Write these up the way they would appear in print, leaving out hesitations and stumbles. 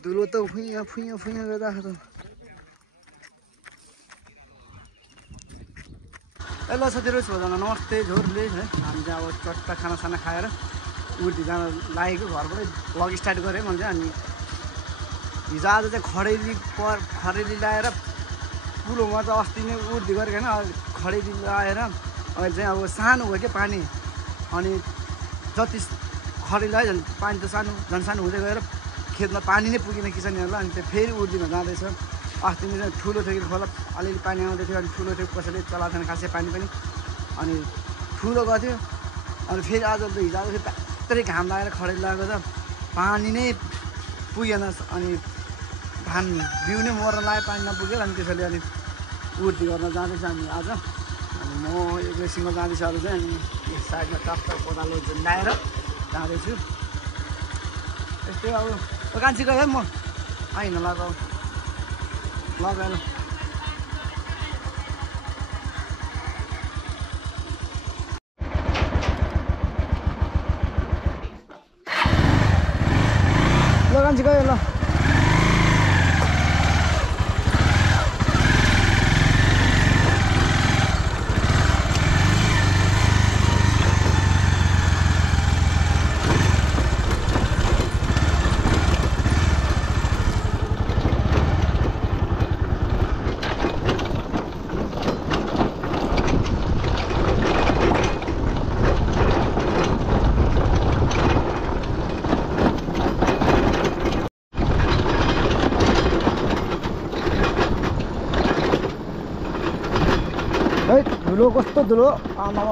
धुलो त फुइँ फुइँ फुइँ गर्दाखेरि ल साथीहरू सबैजना नमस्ते झोरले है हामी चाहिँ अब चट्टा खानासाना खाएर उर्ती जान लागेको घरबाटै भ्लग स्टार्ट गरेँ मैले अनि हिजो आज चाहिँ खडेरी लाएर पुलोमा चाहिँ अस्ति नै उर्ती गरेको होइन खडेरी लाएर अहिले चाहिँ अब सानो भयो क्या पानी अनि जति खडेरी लगायो झन् पानी त झन् सानो हुँदै गएर खेतमा पानी नै पुगेन किसानहरूलाई अनि त्यो फेरि उर्तीमा जाँदैछ अस्ति नै चाहिँ ठुलो थियो खोला अलिअलि पानी आउँदै थियो अनि ठुलो थियो कसैले चलाएको थिएन खासै पानी पनि अनि ठुलो गर्थ्यो अनि फेरि आज त हिजो आज फेरि घाम लागेर खडेरी लगाएको त पानी नै पुगेन अनि धान बिउ नै मर्न लाग्यो पानी नपुग्यो अनि त्यसैले अनि उर्ती गर्न जाँदैछ हामी आज अनि म एकैछिनमा जाँदैछु अब चाहिँ अनि साइडमा ट्राक्टर कोदालो झुन्डाएर जाँदैछु यस्तै अब कान्छी गयो म आइन लगाऊ लगाएर ल कान्छी गयो ल धुलो कस्तो धुलो आमा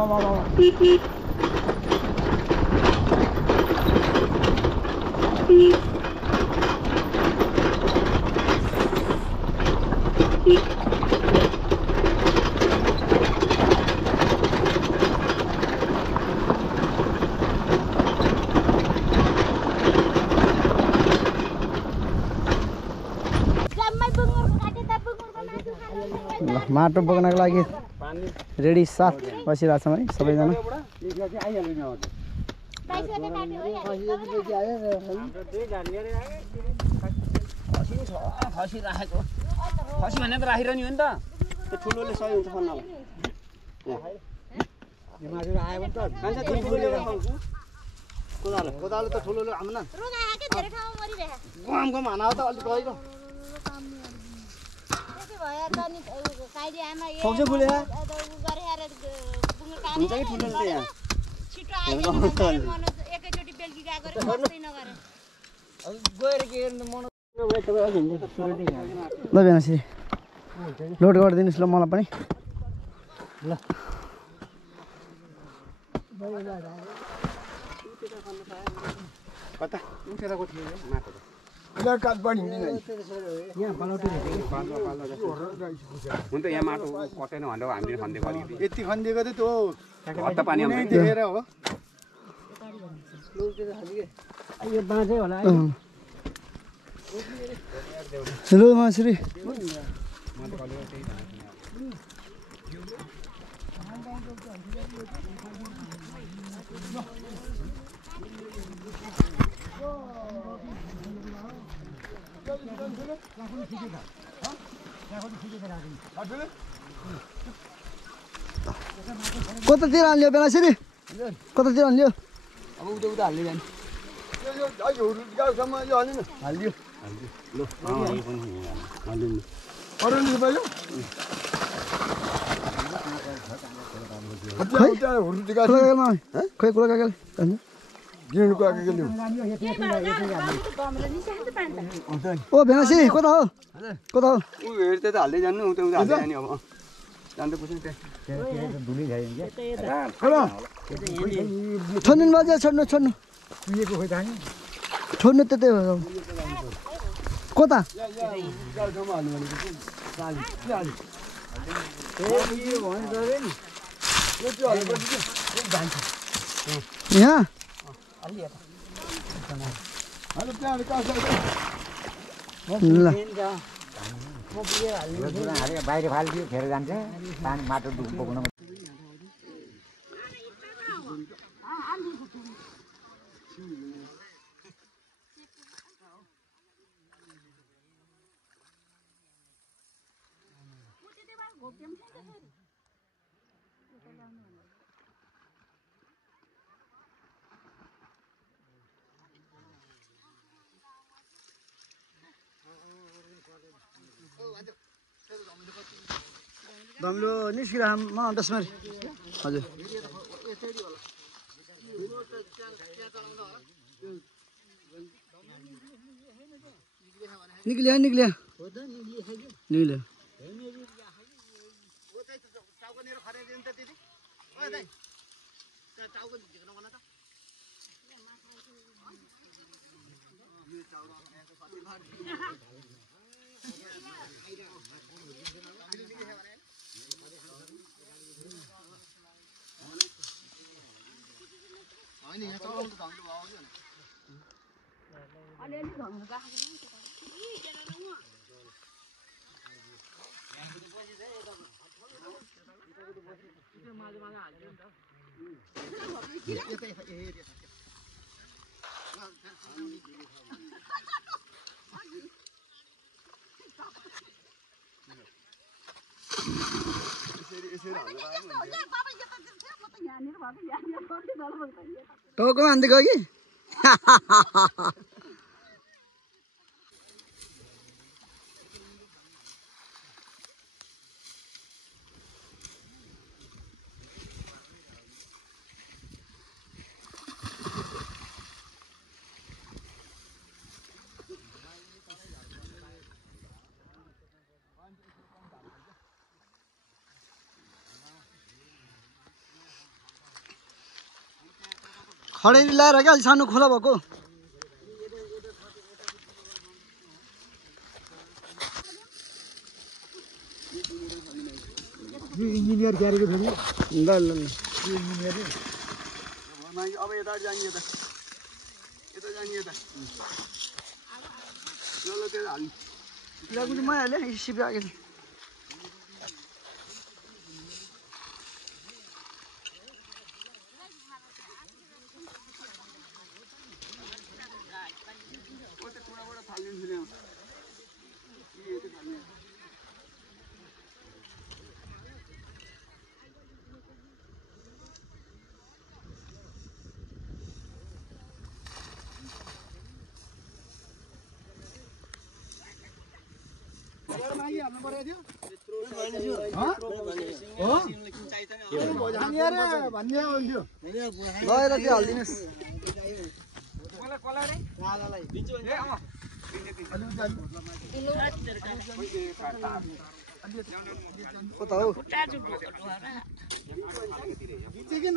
माटो बोक्नको लागि रेडी साथ बसिरहेको छौँ है सबैजना खसी भने त राखिरहने हो नि त त्यो ठुलोले सही हुन्छ खन्नलाई कोदालो त ठुलो हाम्न गम हाना त अलिक गएको सक्छ फुले हुन्छ कि ठुलो त यहाँ ल बेनासी लोड गरिदिनुहोस् ल मलाई पनि ल कता उठेरको थियो माटो हुन त यहाँ माटो कटेन भनेर हामीले खनिदिएको अलिकति यति खनिदिएको थियो त्यो हत्ता पानी आउँछ देखेर हो यो बाँझै होला हेलो मासुरी कतातिर हाल्यो बेलासरी कतातिर हाल्यो अब उता हाल्दै जाने हालिदियो ल खै कुरा काका ओ भेनासी कता हो कता हो ऊ हेर त हाल्दै जानु उता हाल्दै जाने अब जान्दै पुग्छ छोड्नु बाजे छोड्नु छोड्नु त्यतै हो कता यहाँ बाहिर फालिदियो खेर जान्छ पानी माटो बोक्न धमिलो निस्किरहेको 10 मिनट हजुर निक्लियो निक्लियो निक्लियो टाउको हान्दै गयो कि खडेरी लाएर क्या अलि सानो खोला भएको इन्जिनियर ग्यारेको छ नि ल ल ल इन्जिनियर अब यता जाने यता यता जाने यता ल ल त्यो हाल्नु लागु चाहिँ मैले सिपी आएको छ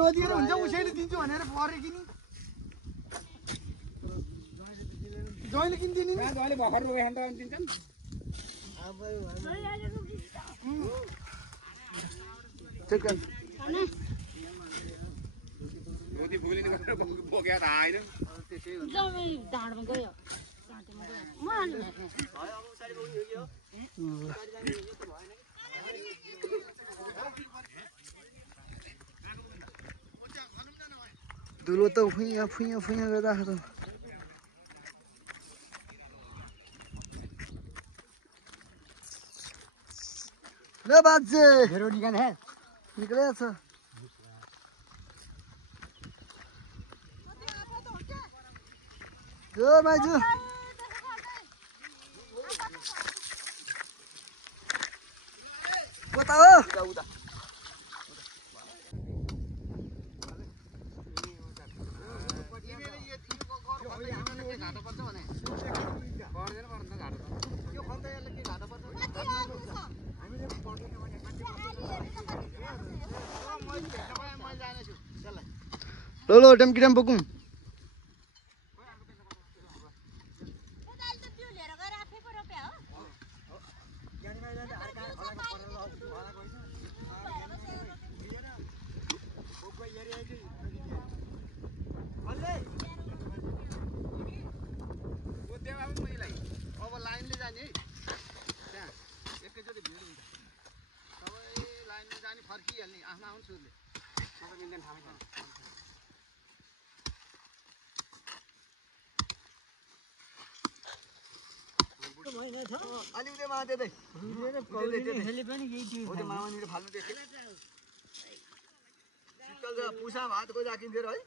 नदिएर हुन्छ उसैले दिन्छु भनेर परे कि नि जहिले किन्थ्यो नि जहिले भर्खर रोके खान त दिन्छन् मोदी भुलिने गरेर बोकेर आएन जम्मै ढाडमा गयो धुलो त फुइया फुइया फुइया गर्दाखेरि त ले बाजे मेरो निकाल है निकलेछ गो माइजू कता हो उता लो लो टेम्की टेम बोकौँ अब लाइनले जाने है त्यहाँ एकैचोटि भिड हुन्छ सबै लाइनले जाने फर्किहाल्ने आफ्नो आफ्नो सुरले सबै मिल्दैन ठाउँै छैन अलि उतै मामा त्यतै हो त्यो मामानिर फाल्नु देख्यो शीतल छ पुसा भातको राखिन्थ्यो है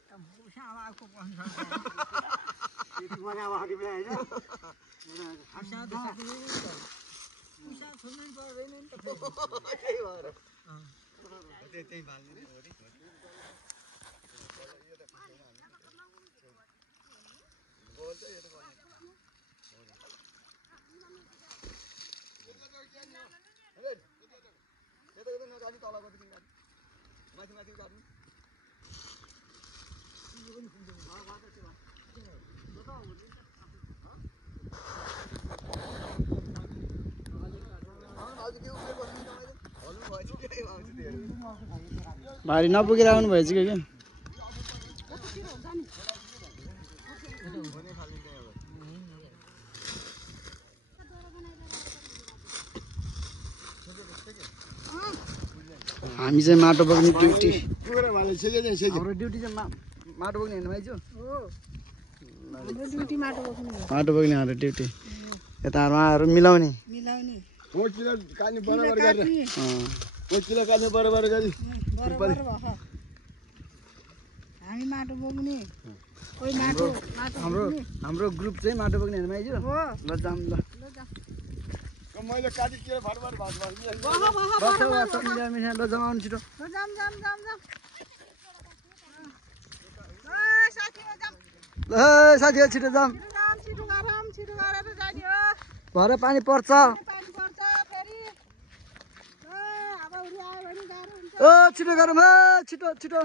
भारी नपुगेर आउनु भएछ कि क्या हामी चाहिँ माटो बोक्ने ड्युटी हाम्रो ड्युटी चाहिँ माटो बोक्ने होइन भाइजू माटो बोक्ने हाम्रो ड्युटी यता उहाँहरू मिलाउने हामी माटो बोक्ने हाम्रो ग्रुप चाहिँ माटो बोक्ने होइन भाइजू ल जाम ल मैले काटी के भरभर भात ल जाम आउनु छिटो ल साथीहरू छिटो जाम भरे पानी पर्छ ओ छिटो गरौँ है छिटो छिटो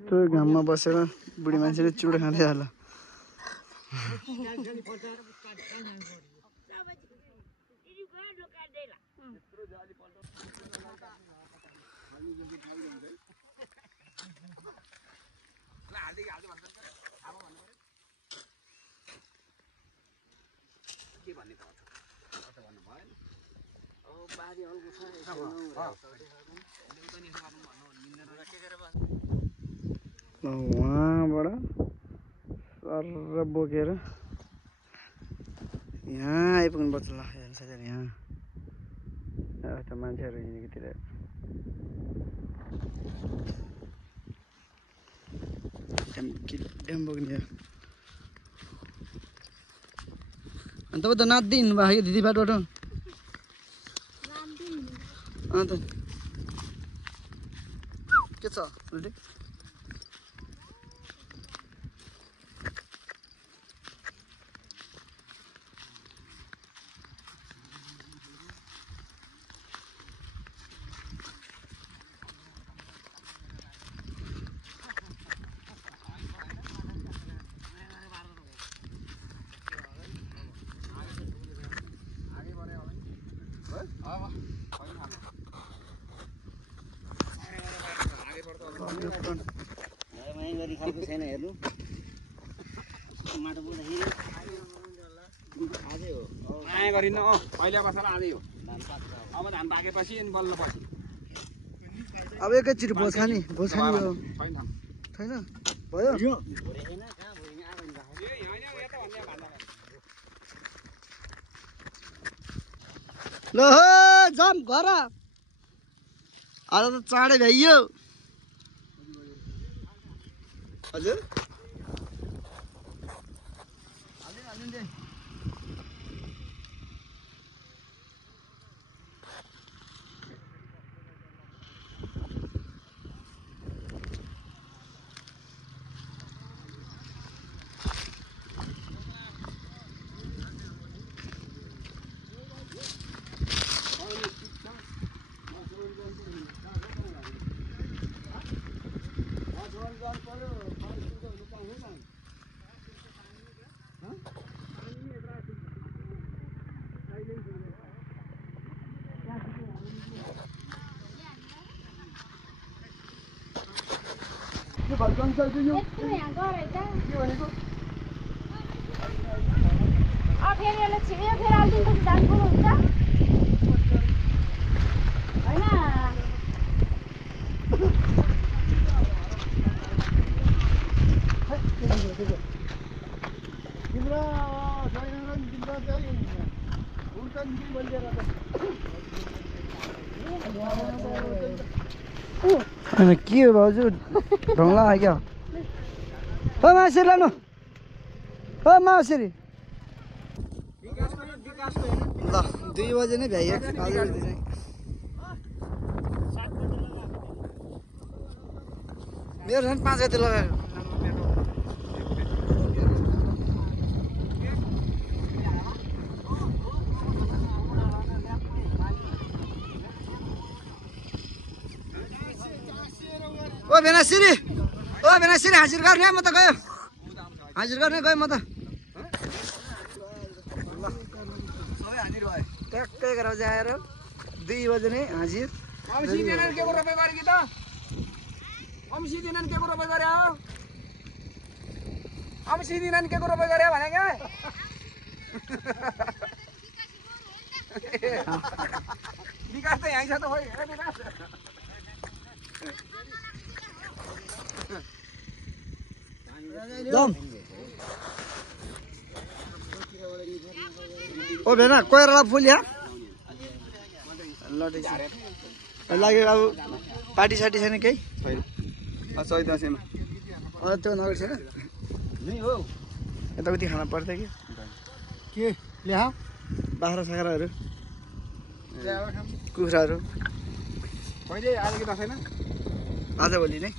त्यो घाममा बसेर बुढी मान्छेले चुडो खाँदै होला वहाँबाट सर बोकेर यहाँ आइपुग्नुपर्छ ल हेर्नुहोस् यहाँ यता मान्छेहरू हिँडेकोतिर ड्याम बोक्ने अनि तपाईँ त नाच्दै हिँड्नु भएको कि दिदी बाटोबाट अन्त के छ रेडी छैन हेर्नु माटो बोक्दाखेरि आजै हो माया गरिन अहिले बसेर आजै हो अब धान पाकेपछि बल्ल पछि अब एकैचोटि भोज खाने हो छैन भयो ल जाम घर आज त चाँडै भइयो हजुर तिम्रो छैन र नि तिम्रो चाहिँ हुन्छ नि कि बोलिदिएर अनि के हो भाउजू ढङ्ला आयो क्या हो मासुरी लानु हो मासुरी ल 2 बजे नै भ्याइयो आज चाहिँ मेरो झन् 5 गते लगाएको ओ बेनासिरी हाजिर गर्ने म त गयो हाजिर गर्ने गयो म त सबै हाजिर भयो ट्याक्कै 11 बजे आएर 2 बजे नै हाजिर अम्सी दिनन् के को रोपाइ गरे कि त अम्सी दिनन् के को रोपाइ गरे हो अम्सी दिनन् के को रोपाइ गरे भने क्या विकास त यहीँ छ त खोइ विकास दम ओ भेना कोइराला फुल यहाँ लटे लाग्यो अब पार्टी साटी छैन केही सही दसैँमा त्यो नगर छैन नि हो यताउति खाना पर्छ के ल्याऊ बाख्रा साख्राहरू कुखुराहरू कहिले आज कि दसैँमा आजभोलि नै